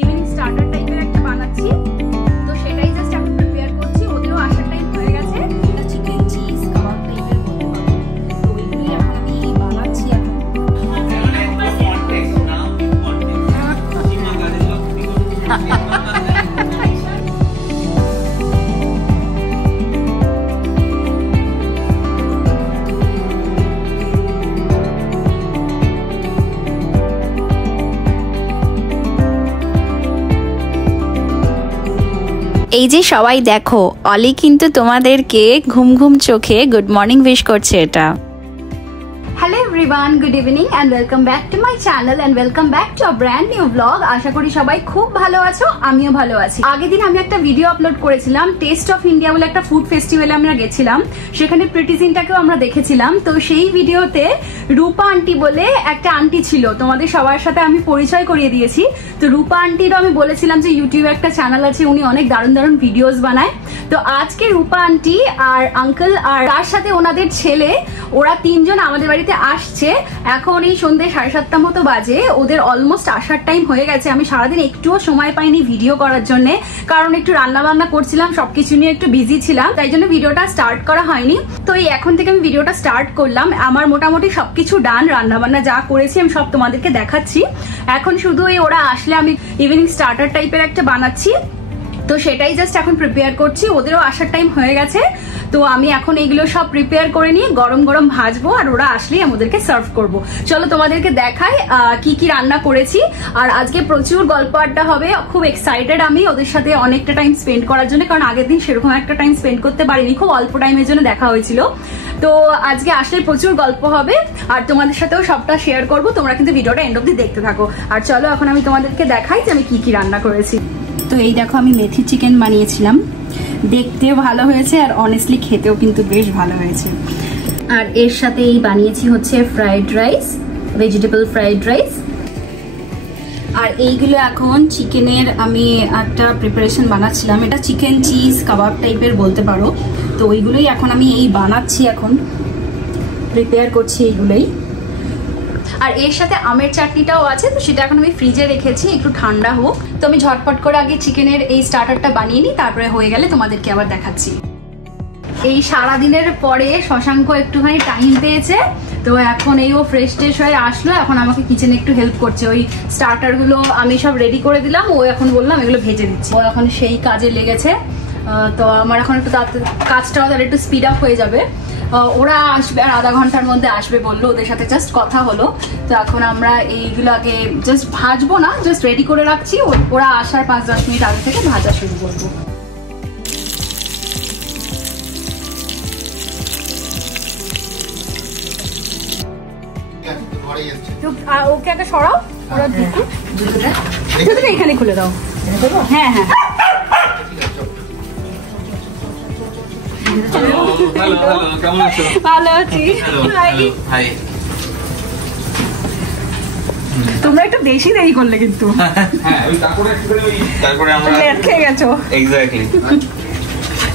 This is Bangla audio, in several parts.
ইভিনিং স্টার্টার টাইপের একটা বানাচ্ছি, তো সেটাই জাস্ট এখন প্রিপেয়ার করছি। ওদেরও আসার টাইম হয়ে গেছে। এটা চিকেন চিজ কাবাব টাইপের বলতে পারো, তো ওইগুলোই এখন আমি বানাচ্ছি। এই যে সবাই দেখো, অলি কিন্তু তোমাদেরকে ঘুম ঘুম চোখে গুড মর্নিং উইশ করছে। এটা hello everyone, good evening and welcome back to my channel and welcome back to a brand new blog. আশা করি সবাই খুব ভালো আছো, আমিও ভালো আছি। আগের দিন আমি একটা ভিডিও আপলোড করেছিলাম, টেস্ট অফ ইন্ডিয়া বলে একটা ফুড ফেস্টিভ্যালে আমরা গেছিলাম, সেখানে প্রিটিজিনটাকেও আমরা দেখেছিলাম। তো সেই ভিডিওতে রূপা আন্টি বলে একটা আন্টি ছিল, তোমাদের সবার সাথে আমি পরিচয় করিয়ে দিয়েছি। তো রূপা আন্টিরও আমি বলেছিলাম যে ইউটিউবে একটা চ্যানেল আছে, উনি অনেক দারুণ দারুণ ভিডিওস বানায়। তো আজকে রূপা আন্টি আর আঙ্কেল আর তার সাথে ওনাদের ছেলে, ওরা তিনজন আমাদের বাড়িতে আসছে। এখন এই সন্ধ্যে 7:30 মতো বাজে, ওদের অলমোস্ট আসার টাইম হয়ে গেছে। আমি সারাদিন একটুও সময় পাইনি ভিডিও করার জন্য, কারণ একটু রান্না বান্না করছিলাম, সবকিছু নিয়ে একটু বিজি ছিলাম, তাই জন্য ভিডিওটা স্টার্ট করা হয়নি। তো এই এখন থেকে আমি ভিডিওটা স্টার্ট করলাম। আমার মোটামুটি সবকিছু ডান, রান্না বান্না যা করেছি আমি সব তোমাদেরকে দেখাচ্ছি। এখন শুধু এই ওরা আসলে আমি ইভিনিং স্টার্টার টাইপের একটা বানাচ্ছি, তো সেটাই জাস্ট এখন প্রিপেয়ার করছি। ওদেরও আসার টাইম হয়ে গেছে, তো আমি এখন এইগুলো সব প্রিপেয়ার করে নিয়ে গরম গরম ভাজবো, আর ওরা আসলেই আমাদেরকে সার্ভ করব। চলো তোমাদেরকে দেখাই কি কি রান্না করেছি। আর আজকে প্রচুর গল্প আড্ডা হবে, খুব এক্সাইটেড আমি ওদের সাথে অনেকটা টাইম স্পেন্ড করার জন্য, কারণ আগের দিন সেরকম একটা টাইম স্পেন্ড করতে পারিনি, খুব অল্প টাইমের জন্য দেখা হয়েছিল। তো আজকে আসলে প্রচুর গল্প হবে, আর তোমাদের সাথেও সবটা শেয়ার করবো। তোমরা কিন্তু ভিডিওটা এন্ড অব্দি দেখতে থাকো। আর চলো এখন আমি তোমাদেরকে দেখাই যে আমি কি কি রান্না করেছি। তো এই দেখো, আমি মেথি চিকেন বানিয়েছিলাম, দেখতেও ভালো হয়েছে আর অনেস্টলি খেতেও কিন্তু বেশ ভালো হয়েছে। আর এর সাথে এই বানিয়েছি হচ্ছে fried rice, vegetable fried rice. আর এইগুলো এখন চিকেনের আমি একটা প্রিপারেশন বানাচ্ছিলাম, এটা চিকেন চিজ কাবাব টাইপের বলতে পারো। তো ওইগুলোই এখন আমি এই বানাচ্ছি, এখন প্রিপেয়ার করছি এইগুলোই। আর এর সাথে আমের চাটনিটাও আছে, তো সেটা এখন আমি ফ্রিজে রেখেছি একটু ঠান্ডা হোক। তো আমি ঝটপট করে আগে চিকেনের এই স্টার্টারটা বানিয়ে নিই, তারপরে হয়ে গেলে তোমাদেরকে আবার দেখাচ্ছি। এই সারাদিনের পরে শশাঙ্ক একটুখানি টাইম পেয়েছে, তো এখন এই ও ফ্রেশ ট্রেশ হয়ে আসলো, এখন আমাকে কিচেনে একটু হেল্প করছে। ওই স্টার্টারগুলো আমি সব রেডি করে দিলাম, ও এখন বললাম এগুলো ভেজে দিচ্ছি, ও এখন সেই কাজে লেগেছে। তো আমার এখন একটু কাজটাও তার একটু স্পিড আপ হয়ে যাবে। ওরা আসবে আর আধা ঘন্টার মধ্যে আসবে বললো, ওদের সাথে জাস্ট কথা হলো। তো এখন আমরা এইগুলো আগে জাস্ট ভাজবো না, জাস্ট রেডি করে রাখছি, ওরা আসার 5-10 মিনিট আগে থেকে ভাজা শুরু করবো। ওকে আগে সরাও, ওরা জুতোটা এখানে খুলে দাও। হ্যাঁ হ্যাঁ, ভালো আছি। তোমরা একটু বেশি দেরি করলে কিন্তু, খেয়ে গেছো।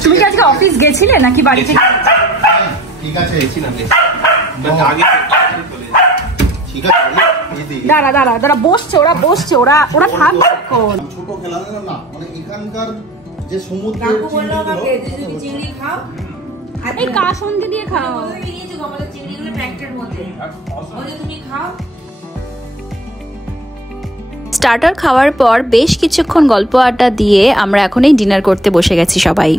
তুমি কি আজকে অফিস গেছিলে নাকি বাড়ি থেকে? দাঁড়া দাঁড়া দাঁড়া, বসছে ওরা, বসছে ওরা, ওরা থাকবে এখন। ছোট খেলা না, মানে এখানকার যে সমুদ্র চিংড়ি খাও, এই কাসন্দি দিয়ে খাও, চিংড়িগুলো প্যাকেটের মধ্যে তুমি খাও। স্টার্টার খাওয়ার পর বেশ কিছুক্ষণ গল্প আড্ডা দিয়ে আমরা এখন এই ডিনার করতে বসে গেছি সবাই।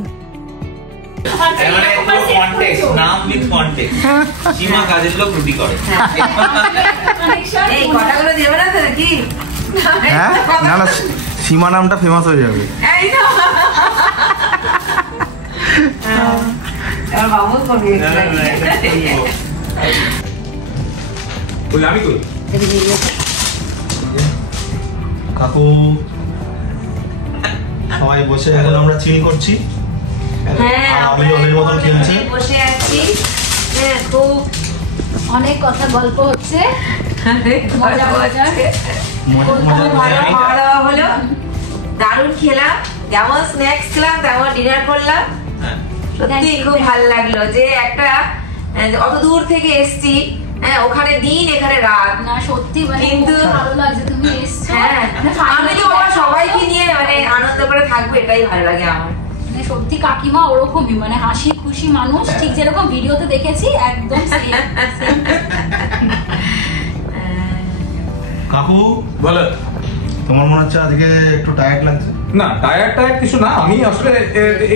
সীমা নামটা ফেমাস হয়ে যাবে। কাকু সবাই বসে এখন আমরা চিল করছি। বসে আছি, খুব অনেক কথা গল্প হচ্ছে, দারুণ খেলাম, যেমন স্ন্যাক্স খেলাম তেমন ডিনার করলাম। সত্যি খুব ভালো লাগলো যে একটা অত দূর থেকে এসছি, হ্যাঁ ওখানে দিন এখানে রাত। না সত্যি কিন্তু ভালো লাগছে, তুমি এসছো। হ্যাঁ আমি তো সবাই এটাই ভালো লাগে আমার। মানে সত্যি কাকিমা ওরকমই, মানে হাসি খুশি মানুষ, ঠিক যেরকম ভিডিওতে দেখেছি একদম same। কাকু বলো। তোমার মনে হচ্ছে আজকে একটু টায়ার্ড লাগছে? না টায়ার্ড কিছু না, আমি আসলে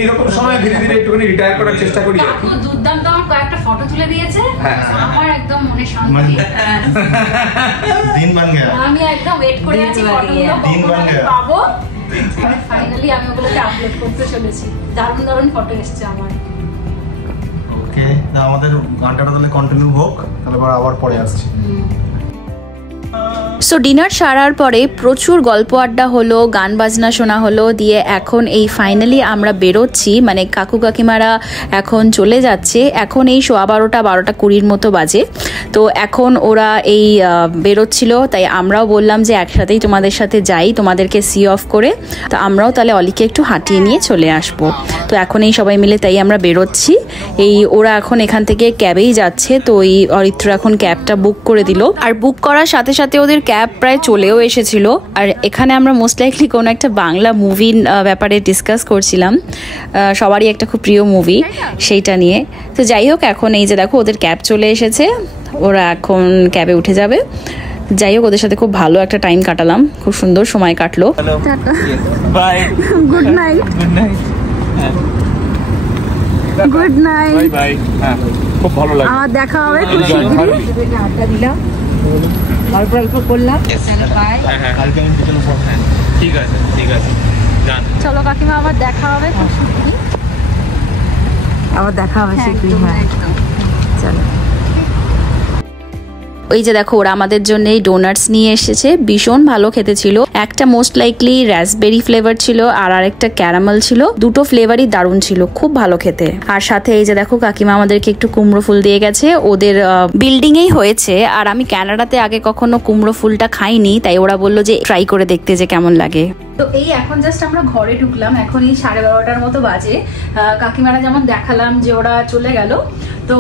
এইরকম সময় ধীরে ধীরে একটুখানি রিটায়ার করার চেষ্টা করি। কাকু দুর্দান্ত আমার কয়েকটা ফটো তুলে দিয়েছে, আমার একদম মনে শান্তি। দিন বান গেয়া। আমি একদম ওয়েট করে আছি ফটোগুলো কখন আমি পাবো। ফাইনালি আমি ওগুলোকে আপলোড করতে চলেছি। দারুণ দারুণ ফটো এসেছে আমার। ওকে, আমাদের গানটা তাহলে কন্টিনিউ হোক, তাহলে আবার পরে আসছি। সো ডিনার সারার পরে প্রচুর গল্প আড্ডা হলো, গান বাজনা শোনা হলো, দিয়ে এখন এই ফাইনালি আমরা বেরোচ্ছি, মানে কাকু কাকিমারা এখন চলে যাচ্ছে। এখন এই 12:20 মতো বাজে। তো এখন ওরা এই বেরোচ্ছিল, তাই আমরাও বললাম যে একসাথেই তোমাদের সাথে যাই, তোমাদেরকে সি অফ করে। তো আমরাও তাহলে অলিকে একটু হাঁটিয়ে নিয়ে চলে আসবো। তো এখন এই সবাই মিলে তাই আমরা বেরোচ্ছি। এই ওরা এখন এখান থেকে ক্যাবেই যাচ্ছে, তো এই অরিত্র এখন ক্যাবটা বুক করে দিল। আর বুক করার সাথে সাথে ওদের ক্যাব প্রায় চলেও এসেছিল। আর এখানে আমরা মোস্ট লাইকলি কোনো একটা বাংলা মুভির ব্যাপারে ডিসকাস করছিলাম, সবারই একটা খুব প্রিয় মুভি, সেইটা নিয়ে। তো যাই হোক, এখন এই যে দেখো ওদের ক্যাব চলে এসেছে, ওরা এখন ক্যাবে উঠে যাবে। যাই হোক, ওদের সাথে খুব ভালো একটা টাইম কাটালাম, খুব সুন্দর সময় কাটলো। Bye, good night. Good night. Good night. Bye bye. হ্যাঁ, খুব ভালো লাগে। আর দেখা হবে খুব শিগগিরই। আড্ডা দিলাম, গল্প করলাম। কালকে আমি বিকেলে পর। হ্যাঁ ঠিক আছে ঠিক আছে, জান। চলো কাকিমা, আবার দেখা হবে খুব শিগগিরই। আবার দেখা হবে শিগগিরই। হ্যাঁ চলো। ওই যে দেখো ওরা আমাদের জন্য এই ডোনাটস নিয়ে এসেছে, ভীষণ ভালো খেতে ছিল। একটা মোস্ট লাইকলি রাসবেরি ফ্লেভার ছিল, আর আরেকটা ক্যারামেল ছিল। দুটো ফ্লেভারই দারুণ ছিল, খুব ভালো খেতে। আর সাথে এই যে দেখো কাকিমা আমাদেরকে একটু কুমড়ো ফুল দিয়ে গেছে, ওদের বিল্ডিং এই হয়েছে। আর আমি কানাডাতে আগে কখনো কুমড়ো ফুলটা খাইনি, তাই ওরা বললো যে ট্রাই করে দেখতে যে কেমন লাগে। তো এই এখন জাস্ট আমরা ঘরে ঢুকলাম, এখন এই 12:30 মতো বাজে। কাকিমারা যেমন দেখালাম যে ওরা চলে গেল, তো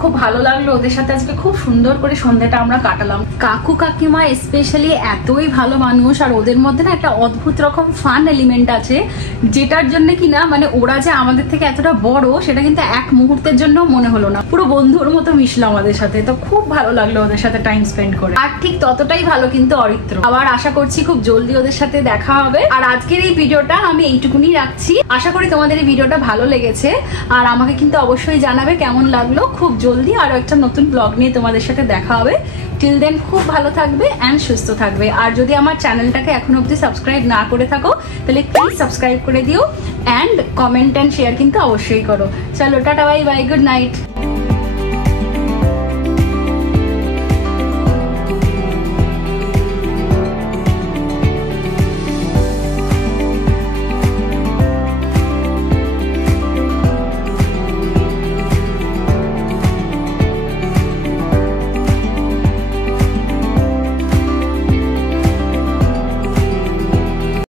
খুব ভালো লাগলো ওদের সাথে আজকে, খুব সুন্দর করে সন্ধ্যাটা আমরা কাটালাম। কাকু কাকিমা স্পেশালি এতই ভালো মানুষ, আর ওদের মধ্যে না একটা অদ্ভুত রকম ফান এলিমেন্ট আছে, যেটার জন্য কিনা মানে ওরা যে আমাদের থেকে এতটা বড় সেটা কিন্তু এক মুহূর্তের জন্য মনে হলো না, পুরো বন্ধুর মতো মিশলো আমাদের সাথে। তো খুব ভালো লাগলো ওদের সাথে টাইম স্পেন্ড করে। আর ঠিক ততটাই ভালো কিন্তু অরিত্র। আবার আশা করছি খুব জলদি ওদের সাথে দেখা হবে। আর আজকের এই ভিডিওটা আমি এইটুকুনি রাখছি। আশা করি তোমাদের এই ভিডিওটা ভালো লেগেছে, আর আমাকে কিন্তু অবশ্যই জানাবে কেমন লাগলো। খুব জলদি আরো একটা নতুন ব্লগ নিয়ে তোমাদের সাথে দেখা হবে। টিল দেন খুব ভালো থাকবে এন্ড সুস্থ থাকবে। আর যদি আমার চ্যানেলটাকে এখনো অবধি সাবস্ক্রাইব না করে থাকো, তাহলে প্লিজ সাবস্ক্রাইব করে দিও, এন্ড কমেন্ট এন্ড শেয়ার কিন্তু অবশ্যই করো। চলো tata, bye bye, good night.